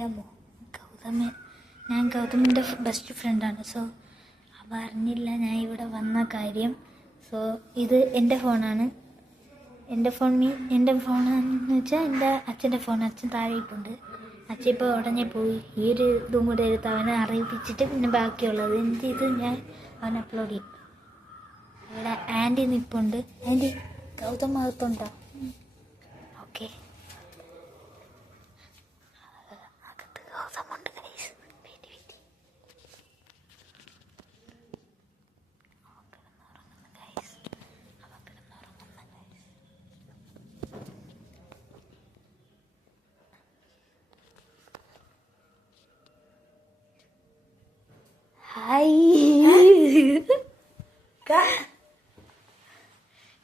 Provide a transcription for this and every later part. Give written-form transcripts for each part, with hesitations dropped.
അറിയാമോ? ഗൗതമൻ, ഞാൻ ഗൗതമിൻ്റെ ബെസ്റ്റ് ഫ്രണ്ടാണ്. സോ അവ അറിഞ്ഞില്ല ഞാൻ ഇവിടെ വന്ന കാര്യം. സോ ഇത് എൻ്റെ ഫോണാണ്. എൻ്റെ ഫോണെന്ന് വെച്ചാൽ എൻ്റെ അച്ഛൻ്റെ ഫോൺ. അച്ഛൻ താഴെ ഇപ്പുണ്ട്. അച്ഛൻ ഇപ്പോൾ ഉടനെ പോയി. ഈ ഒരു ഇതും കൂടെ എടുത്ത് അവനെ അറിയിപ്പിച്ചിട്ട് പിന്നെ ബാക്കിയുള്ളത് ഇത് ഞാൻ അവൻ അപ്ലോഡ് ചെയ്യും. ഇവിടെ ആൻറ്റി നിൽപ്പുണ്ട്. ആൻറ്റി, ഗൗതം അകത്തുണ്ടോ? ഓക്കെ, അകത്ത് ഗൗതമുണ്ട്.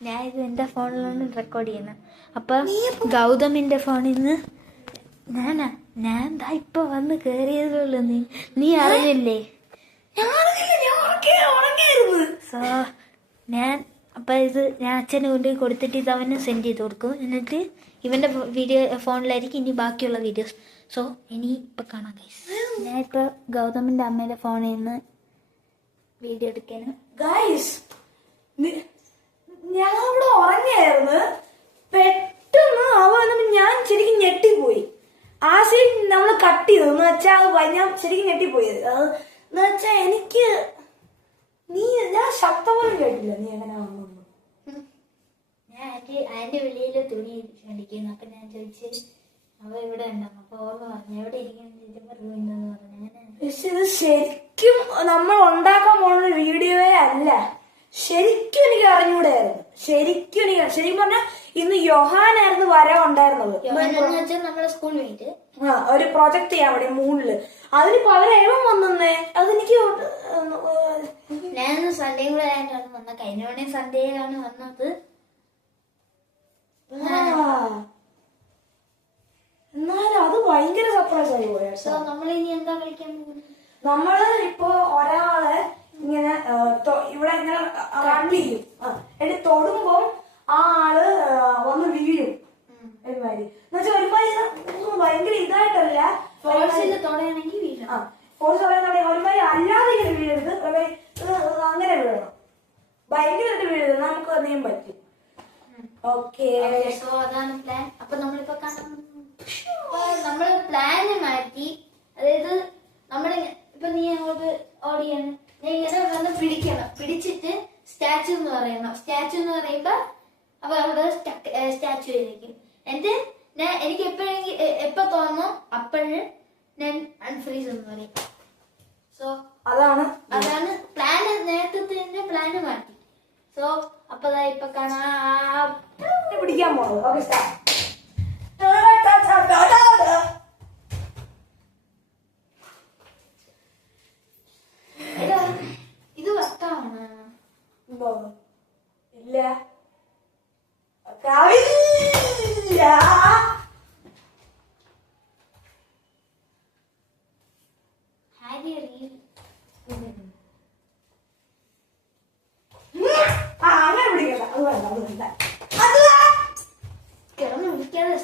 ഞാനിത് എൻ്റെ ഫോണിലാണ് റെക്കോർഡ് ചെയ്യുന്നത്. അപ്പം ഗൗതമിൻ്റെ ഫോണിൽ നിന്ന് ഞാൻ ഇപ്പൊ വന്ന് കയറിയതുള്ളൂ. നീ അറിഞ്ഞില്ലേ? സോ ഞാൻ ഇത് ഞാൻ അച്ഛനെ കൊണ്ട് കൊടുത്തിട്ട് ഇത് അവന് സെൻഡ് ചെയ്ത് കൊടുക്കും. എന്നിട്ട് ഇവൻ്റെ ഫോണിലായിരിക്കും ഇനി ബാക്കിയുള്ള വീഡിയോസ്. സോ ഇനി ഇപ്പം കാണാം ഗൈസ്. ഞാനിപ്പോൾ ഗൗതമിൻ്റെ അമ്മയുടെ ഫോണിൽ നിന്ന് വീഡിയോ എടുക്കാനും. ഗൈസ്, ഞാൻ അവിടെ ഉറങ്ങിയായിരുന്നു. പെട്ടെന്ന് അവ വന്നപ്പോൾ ഞാൻ ശരിക്കും ഞെട്ടിപ്പോയി. ആ സീൻ നമ്മൾ കട്ട് ചെയ്തു എന്ന് വെച്ചാൽ ഞാൻ ശരിക്കും ഞെട്ടിപ്പോയത് എന്ന് വെച്ചാൽ എനിക്ക് ഞാൻ ശബ്ദം പോലും കേട്ടില്ല. നീ എങ്ങനെ വന്നു? ഞാൻ ആൻറ്റി വെളിയിൽ തുണി അടിക്കുന്നു. അപ്പം ഞാൻ ചോദിച്ചു അവ ഇവിടെ ഉണ്ടാവും. അപ്പോൾ ഓർമ്മ പറഞ്ഞു എവിടെ ഇരിക്കുന്നു പറഞ്ഞു. ഇത് ശരിക്കും നമ്മൾ ഉണ്ടാക്കാൻ പോകുന്ന വീഡിയോയെ അല്ല. ശരിക്കും എനിക്ക് അറിഞ്ഞൂടായിരുന്നു. ശരിക്കും പറഞ്ഞാൽ ഇന്ന് യോഹാനായിരുന്നു ഉണ്ടായിരുന്നത്. നമ്മളെ സ്കൂൾ മീറ്റ് ഒരു പ്രൊജക്ട് ചെയ്യാൻ വേണ്ടി മൂണില്. അതിന് പകരം വന്നേ അതെനിക്ക് ഞാൻ സൺഡേ കൂടെ വന്ന കഴിഞ്ഞ തവണ സൺഡേ ആണ് വന്നത്. എന്നാലും അത് ഭയങ്കര സർപ്രൈസ് ആയി പോയ. നമ്മൾ ഇനി എന്താ കളിക്കാൻ പോകുന്നത്? നമ്മള് ഇപ്പൊ ഒരാളെ ഇങ്ങനെ ഇവിടെ ഇങ്ങനെ റൺ ചെയ്യും. എന്നിട്ട് തൊടുമ്പോ ആ ആള് വന്ന് വീഴും. ഒരുമാതിരി എന്നുവെച്ചാൽ ഒരുമാതിരി ഭയങ്കര ഇതായിട്ടല്ല, ഫോഴ്സിൽ തൊടയാണെങ്കിൽ വീഴും. ഫോഴ്സ് തൊടയാൻ ഒരുമാതിരി അല്ലാതെ ഇങ്ങനെ വീഴരുത്. അങ്ങനെ വീഴണം. ഭയങ്കരമായിട്ട് വീഴരുത്. നമുക്ക് അറിയാൻ പറ്റും. ഓക്കെ, സോ അതാണ് പ്ലാൻ. അപ്പൊ നമ്മളിപ്പോ നമ്മള് പ്ലാന് മാറ്റി. അതായത് ഇപ്പൊ നീ അങ്ങോട്ട് ഓടിയാണ്, ഞാൻ ഇങ്ങനെ വന്ന് പിടിക്കണം. പിടിച്ചിട്ട് സ്റ്റാച്ചു എന്ന് പറയണം. സ്റ്റാച്ചു എന്ന് പറയുമ്പോ അപ്പൊ അവിടെ സ്റ്റാച്ചു ആയിരിക്കും. എന്നിട്ട് എനിക്ക് എപ്പോ തോന്നുന്നു അപ്പോഴ് ഞാൻ അൺഫ്രീസ് എന്ന് പറയും. സോ അതാണ് പ്ലാന്. നേരത്തെ പ്ലാന് മാറ്റി. സോ അപ്പൊ ഇപ്പൊ കാണാൻ പിടിക്കാൻ പോകുന്നത്. ഇത് വട്ടാണ്. ഇല്ല, അങ്ങനെ പിടിക്കണ്ട. കിടന്ന് വിളിക്കാതെ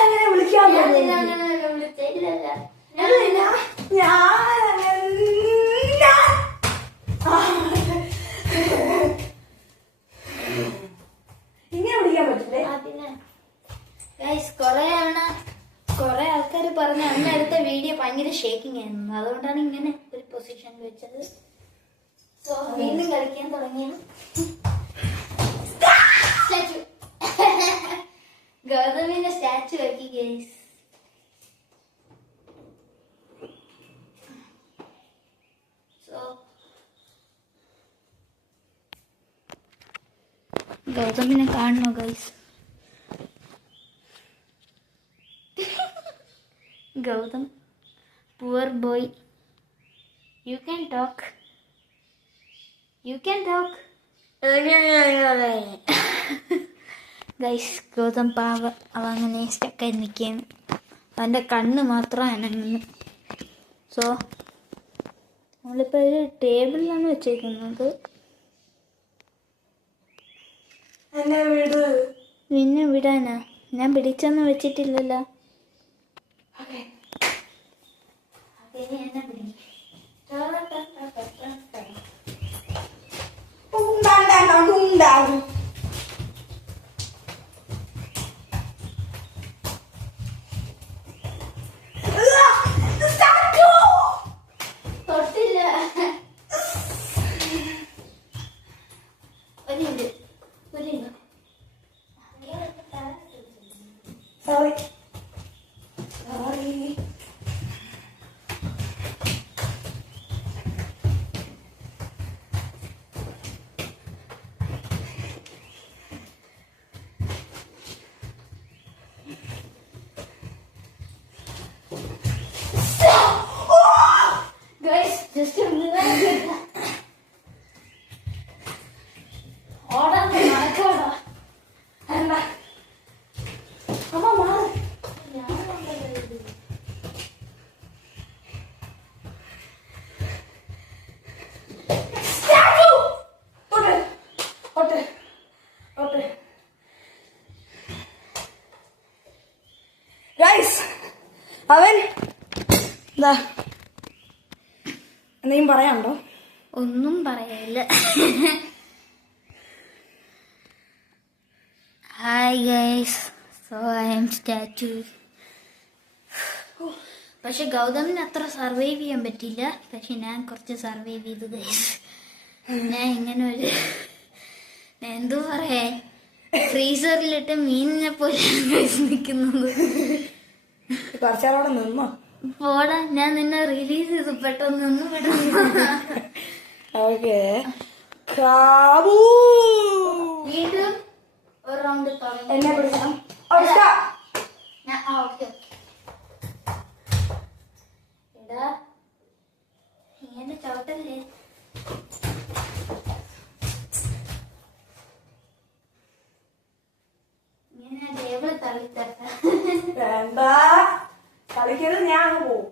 അങ്ങനെ വിളിക്കാൻ ഇങ്ങനെ വിളിക്കാൻ പറ്റില്ലേ? കൊറേ ആൾക്കാർ പറഞ്ഞ അന്ന് എടുത്ത വീഡിയോ ഭയങ്കര ഷേക്കിംഗ് ആയിരുന്നു. അതുകൊണ്ടാണ് ഇങ്ങനെ ഒരു പൊസിഷനിൽ വെച്ചത്. സോ വീണ്ടും കളിക്കാൻ തുടങ്ങിയത്. സ്റ്റാച്ചു ഗൗതമിന്റെ സ്റ്റാച്ചു ആക്കി ഗൈസ്. സോ ഗൗതമിനെ കാണണോ guys? Gautam, poor boy, you can talk. Guys, Gautam പാവ അവ അങ്ങനെ സ്റ്റക്കായി നിൽക്കുകയാണ്. അവൻ്റെ കണ്ണ് മാത്രം അനങ്ങുന്നു. സോ നമ്മളിപ്പോൾ ഒരു ടേബിളിലാണ് വെച്ചേക്കുന്നത്. എന്നെ വിട്. നിന്നെ വിടാനാ? ഞാൻ പിടിച്ചൊന്നും വെച്ചിട്ടില്ലല്ലോ. ചാടും. തൊട്ടില്ല. ഒരു മിനിറ്റ്. സോറി. ഗൈസ് ജസ്റ്റ് ഓടാൻ നടക്കോടാ. എന്താ അമ്മ മാറി. ഗൈസ് അവൻ എന്താ എന്തെങ്കിലും പറയാനുണ്ടോ? ഒന്നും പറയാനില്ല. Hi guys, so I M statue. പക്ഷെ ഗൗതമിന് അത്ര സർവൈവ് ചെയ്യാൻ പറ്റില്ല. പക്ഷെ ഞാൻ കുറച്ച് സർവൈവ് ചെയ്തു ഗൈസ്. ഞാൻ ഇങ്ങനെ ഒരു എന്തോ പറയാ ഫ്രീസറിലിട്ട് മീനിനെ പോലെ നിൽക്കുന്നത്. കുറച്ചാളോടെ നിന്നോ? പോടാ, ഞാൻ നിന്നെ റിലീസ് ചെയ്തു പെട്ടെന്ന് ഒന്ന് വിടുന്നു. ഓക്കെ വീണ്ടും ഒരു റൗണ്ട് എന്നെ പിടിക്കണം. ഓക്കെ എടാ ഇങ്ങനെ ചവിട്ടല്ലേ. ഇങ്ങനെ ടേബിള് തള്ളിത്തട്ട. വേണ്ട കളിക്കരുത്, ഞാൻ അങ്ങ് പോവും.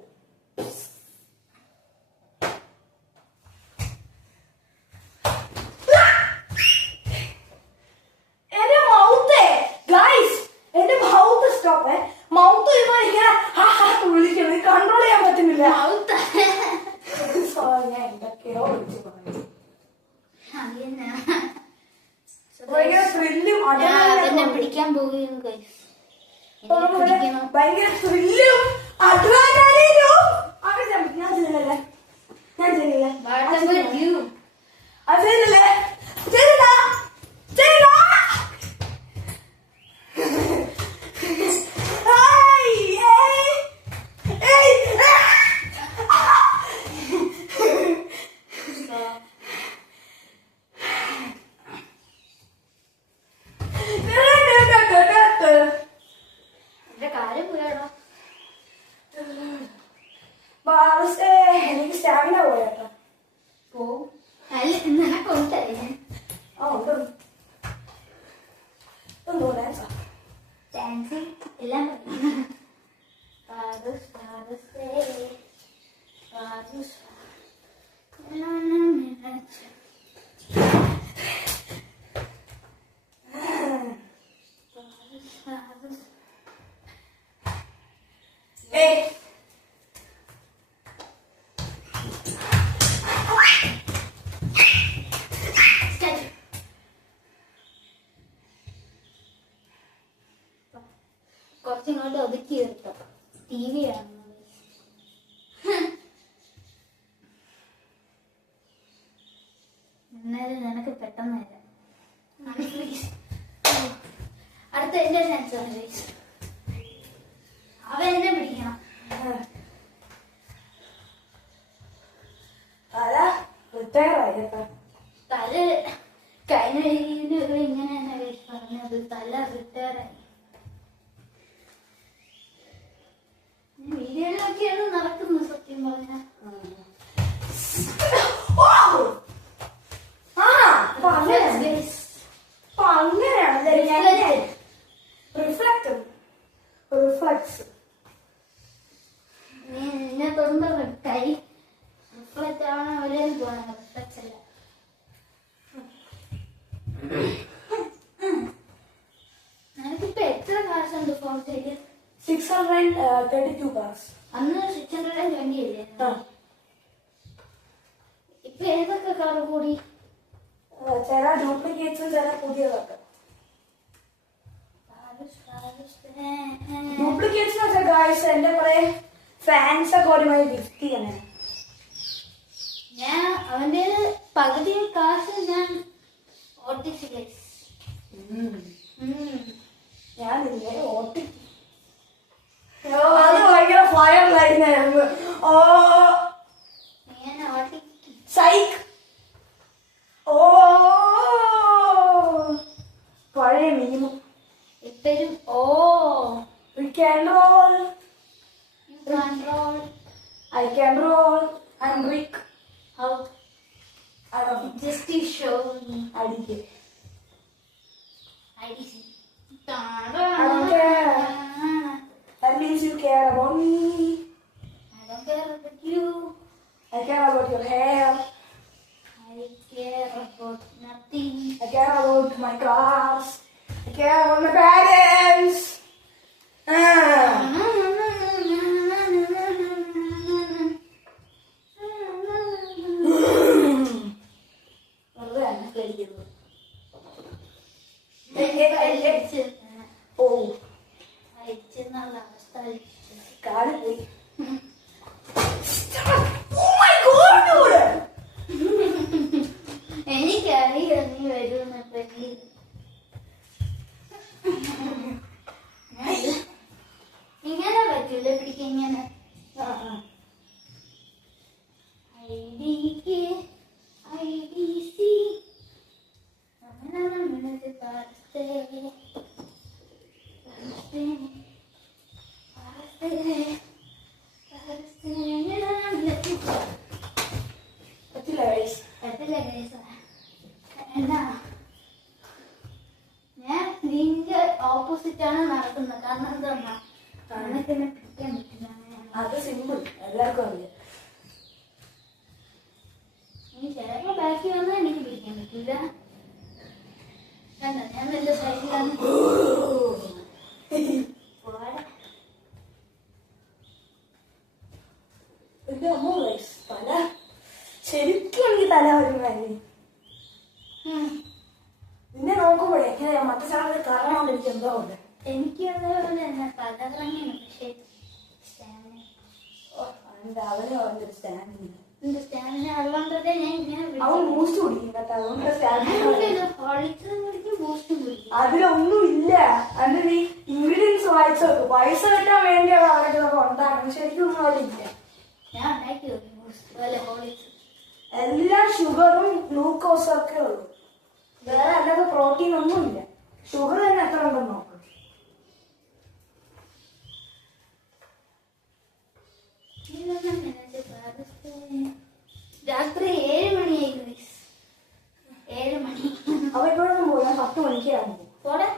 എന്റെ മൗത്ത് ഗൈസ്, എന്റെ മൗത്ത് സ്റ്റോപ്പ്. മൗത്ത് ഇങ്ങനെ വിളിക്കണം, കൺട്രോൾ ചെയ്യാൻ പറ്റുന്നില്ല. ഞാൻ എന്തൊക്കെയോ വിളിച്ചു പറഞ്ഞു. ഭയങ്കര ത്രില്ലും അവനെ പിടിക്കാൻ പോവുകയും ഭയങ്കര ത്രില്ലും അഡ്വാൻറ്റേജും. ഞാൻ ചെയ്യുന്നില്ല, ഞാൻ ചെയ്യുന്നില്ല, അത് ചെയ്യുന്നില്ലേ, ചെയ്തില്ല ചെയ്തില്ല. എനിക്ക് സ്റ്റാമിന പോയാട്ടോ. പോവും. അല്ല നിനക്കൊണ്ടല്ലേ ആ ഉണ്ട്. എന്തോ ഡാൻസാ, ഡാൻസിങ് എല്ലാം കുറച്ചിങ്ങോട്ട് ഒതുക്കി നിർത്താം. TV കാണുന്നത്. എന്നാലും നിനക്ക് പെട്ടെന്ന് തരാം. അടുത്ത എന്റെ ചാൻസ് ആണ്. അവൻ എന്നെ പിടിക്കണം. റിട്ടയർ ആയി കേട്ടോ. തല കഴിഞ്ഞ വീഡിയോയിൽ ഇങ്ങനെ തന്നെ പറഞ്ഞത്. തല റിട്ടയർ ആയി. വീഡിയോയിലൊക്കെയാണ് നടക്കുന്നത് സത്യം പറഞ്ഞ. നിന്നെ തൊടുമ്പോ കൈ റിഫ്ലക്റ്റ് ആവണ പോലെ പോകണം. റിഫ്ലക്റ്റ് അല്ല. നിനക്കിപ്പോ എത്ര കാശ് ഉണ്ട് ഫോർട്ടേല്? 632 cars. അന്ന് 620 അല്ലേ? ഇപ്പൊ ഏതൊക്കെ കാർ കൂടി? ചില ഡ്യൂപ്ലിക്കേറ്റ്സും ചില പുതിയതൊക്കെ. ഡ്യൂപ്ലിക്കേറ്റ്സ് എന്ന് വെച്ചാൽ ഗായ്സ് എന്റെ കുറെ ഫാൻസ് ഒക്കെ ഒരുമായി ഗിഫ്റ്റ് ചെയ്യണേ. ഞാൻ അവന്റെ പകുതി കാശ് ഞാൻ ഓട്ടിച്ചു ഗൈസ്. ഞാൻ നിന്നെ ഓട്ടി അത് ഭയങ്കര ഫയർ ലൈനായിരുന്നു. ഓ ഞാൻ ഓട്ടിക്കും. സൈക്ക്. ഓ പഴയ മീമു ഇപ്പഴും ഓ We can roll. you can roll. I can roll. I'm Rick. How I don't know. just to show me അടിക്ക്. IDC. I don't care. That means you care about me. I don't care about you. I care about your hair. I care about nothing. I care about my cars. I care about my parents. വെറുതെ എന്നെ കഴിക്കുന്നു. ഓ അയച്ചെന്നുള്ള അവസ്ഥ കാല് പോയി. Oh my God, dude. എനിക്കറിയാം നീ വരുമെന്നൊക്കെ. ഇങ്ങനെ പറ്റൂല പിടിക്കാൻ ഇങ്ങനെ. IDK, IDC. പറ്റില്ല guys. എന്നാ ഞാൻ നിന്റെ ഓപ്പോസിറ്റ് ആണ് നടക്കുന്നത്. കാരണം എന്താ നിനക്ക് എന്നെ പിടിക്കാൻ പറ്റില്ല. അത് സിമ്പിൾ, എല്ലാവർക്കും അറിയാം. നീ ചിലപ്പോ ബാക്കി വന്നാൽ എനിക്ക് പിടിക്കാൻ പറ്റില്ല. കണ്ടോ ഞാൻ നല്ല സൈഡിലാണ്. എന്റെ അമ്മ guys, തല ശരിക്കും എനിക്ക് തല വരുന്നതായി. നിന്നെ നോക്കുമ്പോഴേ എങ്ങനെ മറ്റേ സാധനം കാരണം എനിക്ക് എന്തോ ഉണ്ട്. എനിക്ക് അതേപോലെ തന്നെ തലകറങ്ങിയാണ്. പക്ഷേ സ്റ്റാമിന അവന് അവന്റെ ഒരു സ്റ്റാൻഡ്. എന്റെ സ്റ്റാമിന ഉള്ളതുകൊണ്ടേ ഞാൻ ഇങ്ങനെ അവൻ ബൂസ്റ്റ് കുടിക്കും കേട്ടോ, അതുകൊണ്ട് സ്റ്റാൻഡ്. ഹോളിക്സും കുടിക്കും ബൂസ്റ്റും കുടിക്കും. അതിലൊന്നും ഇല്ല. അതിന് നീ ഇൻഗ്രീഡിയൻസ് വായിച്ചു നോക്കും. പൈസ കിട്ടാൻ വേണ്ടിയാണ് അവരൊക്കെ ഇതൊക്കെ ഉണ്ടാക്കുന്നത്. ശരിക്കും ഒന്നും അതിലില്ല. ഞാൻ ഉണ്ടാക്കി നോക്കി ബൂസ്റ്റ് അല്ല ഹോളിക്സ്. എല്ലാം ഷുഗറും ഗ്ലൂക്കോസും ഒക്കെ ഉള്ളു. വേറെ അല്ലാതെ പ്രോട്ടീൻ ഒന്നും ഇല്ല. ഷുഗർ തന്നെ എത്ര ഉണ്ടെന്ന് നോക്കും. രാത്രി 7 മണിയായി. 7 മണി. അവ ഇപ്പോഴൊന്നും പോയാൽ 10 മണിക്കാകും. പോടെ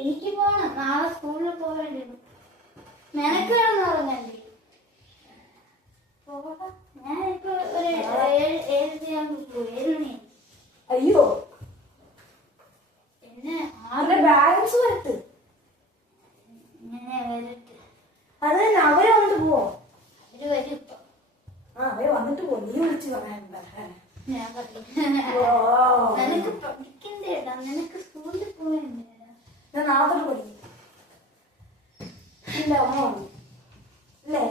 എനിക്ക് പോണം. നാളെ സ്കൂളിൽ പോകേണ്ടിരുന്നു. നിനക്ക് വേണമെന്ന് പറഞ്ഞല്ലേ. പോടാ. ഞാനിപ്പോ ഒരു 7 മണിയായി. അയ്യോ, പിന്നെ അവരുടെ ബാലൻസ് വരട്ട്. ഇങ്ങനെ വരട്ടെ. അത് തന്നെ അവരെ വന്നിട്ട് പോവോ? അവര് വരും ഇപ്പൊ. അവരെ വന്നിട്ട് പോ. നീ വിളിച്ച് പറയാനുണ്ട. ഞാൻ പറയും നിനക്ക് പഠിക്കണ്ടേടാ. നിനക്ക് സ്കൂളിൽ പോകണ്ടേടാ. ഞാൻ നാളെ പഠിക്കും. എന്റെ അമ്മ വന്നു അല്ലേ?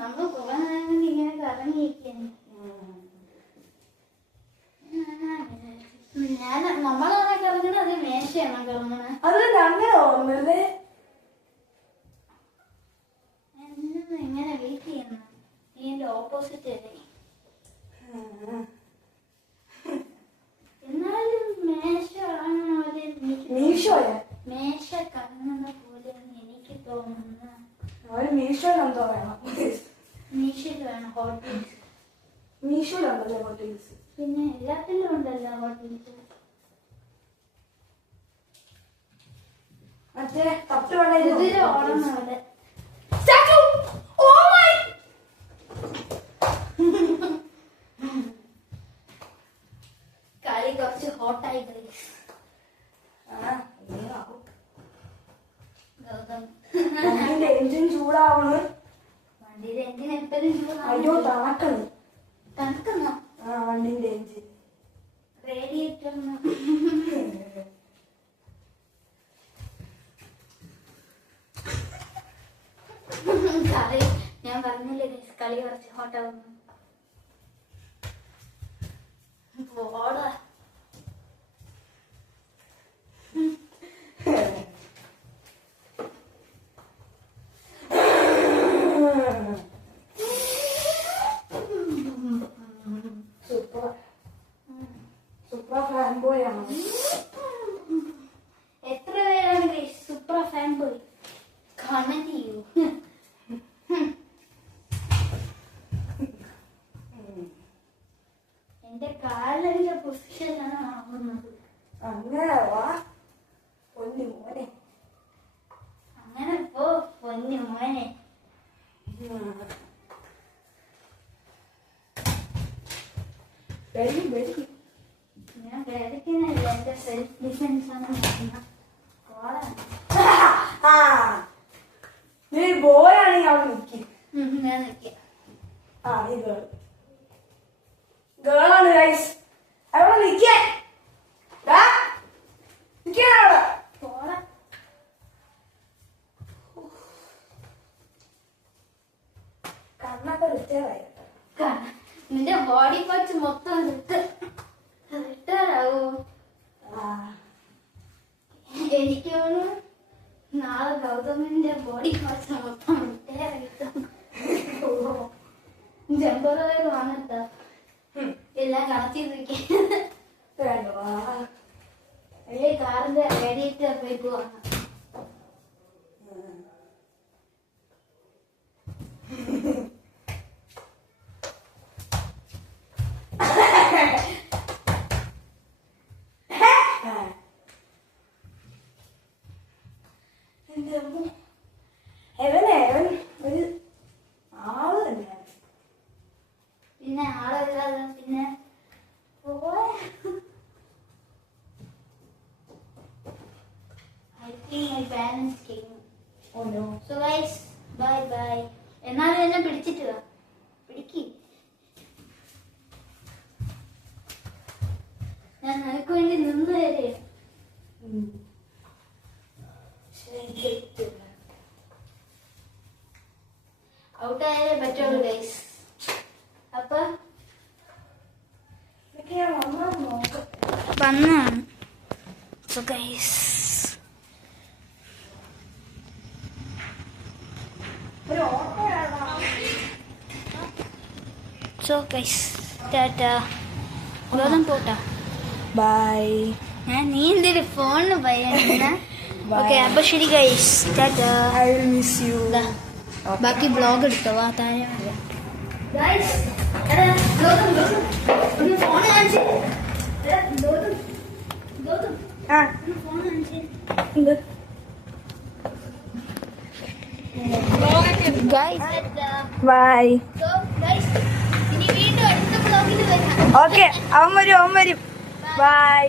നമ്മൾ കുറെ നേരം ഇങ്ങനെ കറങ്ങിയിരിക്കുന്നു. ഞാൻ നമ്മളാണ് കറങ്ങണത്. അത് മേശയാണോ കറങ്ങണത്? അത് അങ്ങനെ ഓർമ്മല്ലേ? എങ്ങനെ വെയിറ്റ് ചെയ്യണം. ഇതിന്റെ ഓപ്പോസിറ്റ് അല്ലേ. എന്നാലും മേശ കറങ്ങണ പോലെ മീഷോയാ? മേശ കറങ്ങണ പോലെ എനിക്ക് തോന്നുന്നു. അവര് മീഷോയിലെന്തോ വേണം. മീശയിൽ വേണം ഹോട്ട് വീൽസ്. മീഷോയിലുണ്ടല്ലോ ഹോട്ട് വീൽസ്. പിന്നെ എല്ലാത്തിലും ഉണ്ടല്ലോ ഹോട്ട് വീൽസ്. മറ്റേ കപ്പ് ഇതിൽ ഓടണം അവിടെ. കളി കുറച്ച് ഹോട്ടായി കളി. നീ ഗൗതം. വണ്ടിന്റെ എഞ്ചിൻ ചൂടാവണ്. വണ്ടിയുടെ എഞ്ചിൻ എപ്പോഴും അയ്യോ തണക്കണം. തണുക്കുന്നോ? ആ വണ്ടിന്റെ എഞ്ചിൻ റേഡിയേറ്റർ കളി ഞാൻ പറഞ്ഞില്ലേ കളി കുറച്ച് ഹോട്ടാവുന്നു. പോടാ. സൂപ്പർ ഫാൻ ബോയാണ്. എത്ര പേരാണ് സൂപ്പർ ഫാൻ ബോയ്? കമന്റ് ചെയ്യൂ. എന്റെ കാലിന്റെ പൊസിഷനാണ് ആവുന്നത്. അങ്ങനെ വാ പൊന്നു മോനെ. അങ്ങനെ പോ പൊന്നു മോനെ. ഞാൻ പേടിക്കുന്നില്ല. എന്റെ സെൽഫ് ഡിഫെൻസ് ആണ് നോക്കുന്നത്. നീ ബോയാണെങ്കിൽ അവിടെ നിൽക്കും. ഞാൻ നിൽക്കാം. ആ നീ ഗേളാണ് ഗൈസ്. അവിടെ നിൽക്കാൻ അവിടെ പോടാ. കണ്ണൊക്കെ റിട്ടയറായി. നിന്റെ ബോഡി പാർട്സ് മൊത്തം റിട്ടയറാവൂ. എനിക്ക് തോന്നുന്നു നാളെ ഗൗതമിന്റെ ബോഡി പാർട്സ് മൊത്തം റിട്ടയർ കിട്ടും. ജമ്പറോട് വന്നിട്ടാ എല്ലാം കണക്ട് ചെയ്തിരിക്കാൻ. വലിയ കാറിന്റെ റേഡിയേറ്റർ പോയിട്ട് വന്നു. ഒരു ആള് തന്നെയാണ്. പിന്നെ ആളല്ലാതെ പിന്നെ I think my parents came. Oh no. So guys, bye bye. എന്നാലും എന്നെ പിടിച്ചിട്ട് വാ. പിടിക്ക്. ഞാൻ നിനക്ക് വേണ്ടി നിന്ന് തരേ. ഔട്ടായാലേ പറ്റുള്ളൂ ഗൈസ്. അപ്പൊ വന്നാണ്. So guys Tata. ഗൗതം പോട്ടാ. ബൈ. നീ എന്തൊരു ഫോണിന് പറയാ. ഓക്കെ അപ്പൊ ശരി guys Tata. I will miss you. ബാക്കി ബ്ലോഗ് എടുത്തോ. വാ താഴെ ഫോൺ കാണിച്ചു. ഫോൺ കാണിച്ചു. ബൈ. ഇനി വീണ്ടും അടുത്ത ബ്ലോഗിൽ വരാം. ഓക്കെ അവൻ വരും. ബൈ.